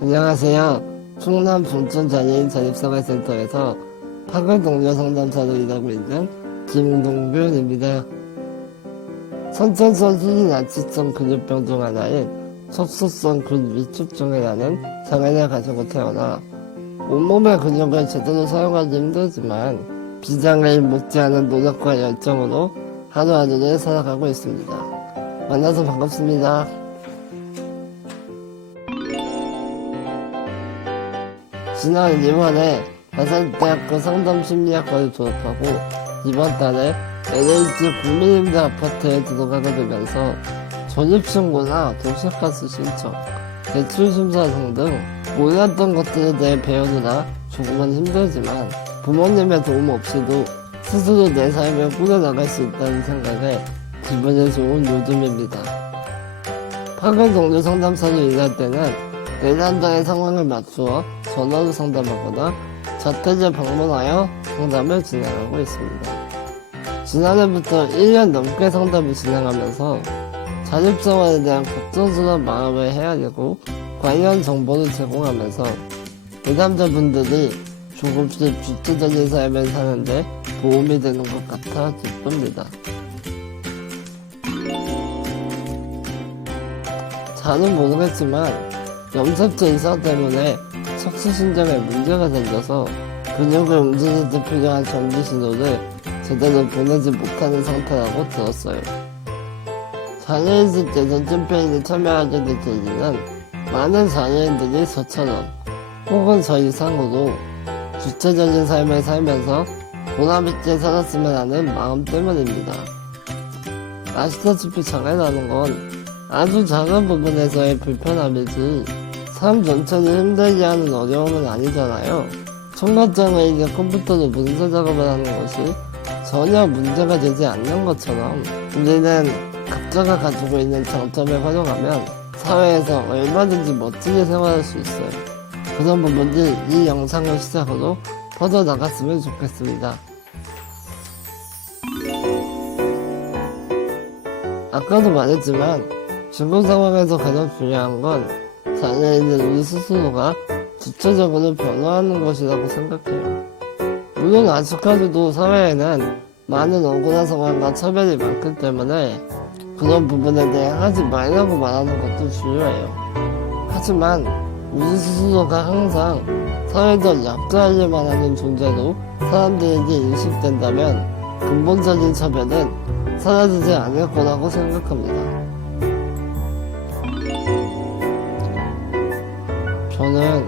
안녕하세요. 충남 종천 장애인 자립생활센터에서 학원 동료 상담사로 일하고 있는 김동균입니다. 선천성 희귀나치성 근육병 중 하나인 척수성 근위축증이라는 장애를 가지고 태어나 온몸의 근육을 제대로 사용하기 힘들지만 비장애인 못지않은 노력과 열정으로 하루하루를 살아가고 있습니다. 만나서 반갑습니다. 지난 2월에 마산대학교 상담심리학과를 졸업하고 이번 달에 LH 국민임대 아파트에 들어가게 되면서 전입신고나 도시가스 신청, 대출심사 등등 몰랐던 것들에 대해 배우느라 조금은 힘들지만 부모님의 도움 없이도 스스로 내 삶을 꾸려나갈 수 있다는 생각에 기분이 좋은 요즘입니다. 파견 동료 상담사로 일할 때는 내란장의 상황을 맞추어 전화로 상담하거나 자택에 방문하여 상담을 진행하고 있습니다. 지난해부터 1년 넘게 상담을 진행하면서 자립생활에 대한 걱정스러운 마음을 헤아리고 관련 정보를 제공하면서 내담자분들이 조금씩 주체적인 삶을 사는데 도움이 되는 것 같아 기쁩니다. 잘은 모르겠지만 염색체 이상 때문에 척수신장에 문제가 생겨서 근육을 움직일 때 필요한 전기 신호를 제대로 보내지 못하는 상태라고 들었어요. 장애인식 대전 캠페인에 참여하게 된 계기는 많은 장애인들이 저처럼 혹은 저 이상으로 주체적인 삶을 살면서 보람있게 살았으면 하는 마음 때문입니다. 아시다시피 장애라는 건 아주 작은 부분에서의 불편함이지 삶 전체를 힘들게 하는 어려움은 아니잖아요. 청각장애인이 컴퓨터로 문서 작업을 하는 것이 전혀 문제가 되지 않는 것처럼 우리는 각자가 가지고 있는 장점을 활용하면 사회에서 얼마든지 멋지게 생활할 수 있어요. 그런 부분들 이 영상을 시작으로 퍼져나갔으면 좋겠습니다. 아까도 말했지만 죽은 상황에서 가장 중요한 건 장애인은 우리 스스로가 주체적으로 변화하는 것이라고 생각해요. 물론 아직까지도 사회에는 많은 억울한 상황과 차별이 많기 때문에 그런 부분에 대해 하지 말라고 말하는 것도 중요해요. 하지만 우리 스스로가 항상 사회적 약자일 만 하는 존재로 사람들에게 인식된다면 근본적인 차별은 사라지지 않을 거라고 생각합니다. 저는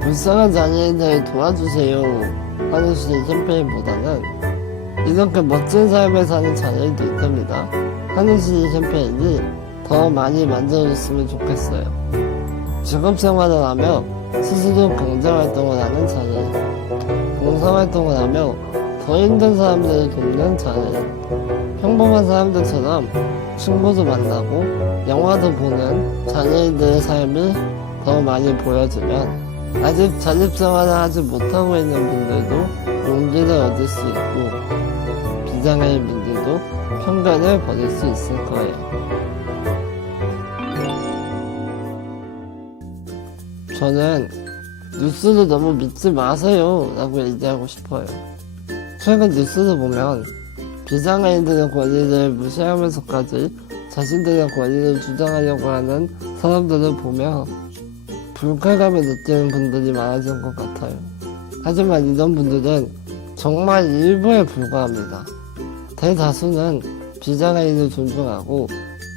불쌍한 장애인들을 도와주세요 하는 식의 캠페인보다는 이렇게 멋진 삶을 사는 장애인도 있답니다. 하는 식의 캠페인이 더 많이 만들어졌으면 좋겠어요. 직업 생활을 하며 스스로 경제활동을 하는 장애인 봉사활동을 하며 더 힘든 사람들을 돕는 장애인 평범한 사람들처럼 친구도 만나고 영화도 보는 장애인들의 삶이 더 많이 보여지면 아직 자립생활을 하지 못하고 있는 분들도 용기를 얻을 수 있고 비장애인 분들도 편견을 버릴 수 있을 거예요. 저는 뉴스를 너무 믿지 마세요 라고 얘기하고 싶어요. 최근 뉴스를 보면 비장애인들의 권리를 무시하면서까지 자신들의 권리를 주장하려고 하는 사람들을 보며 불쾌감을 느끼는 분들이 많아진 것 같아요. 하지만 이런 분들은 정말 일부에 불과합니다. 대다수는 비장애인을 존중하고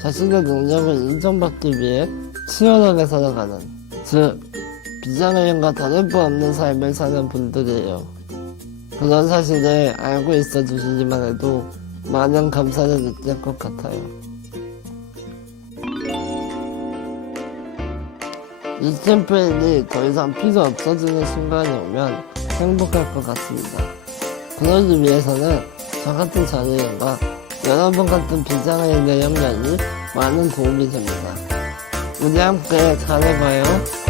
자신의 능력을 인정받기 위해 치열하게 살아가는, 즉, 비장애인과 다를 바 없는 삶을 사는 분들이에요. 그런 사실을 알고 있어 주시기만 해도 많은 감사를 느낄 것 같아요. 이 캠페인이 더 이상 필요 없어지는 순간이 오면 행복할 것 같습니다. 그러기 위해서는 저 같은 장애인과 여러분 같은 비장애인의 역량이 많은 도움이 됩니다. 우리 함께 잘해봐요.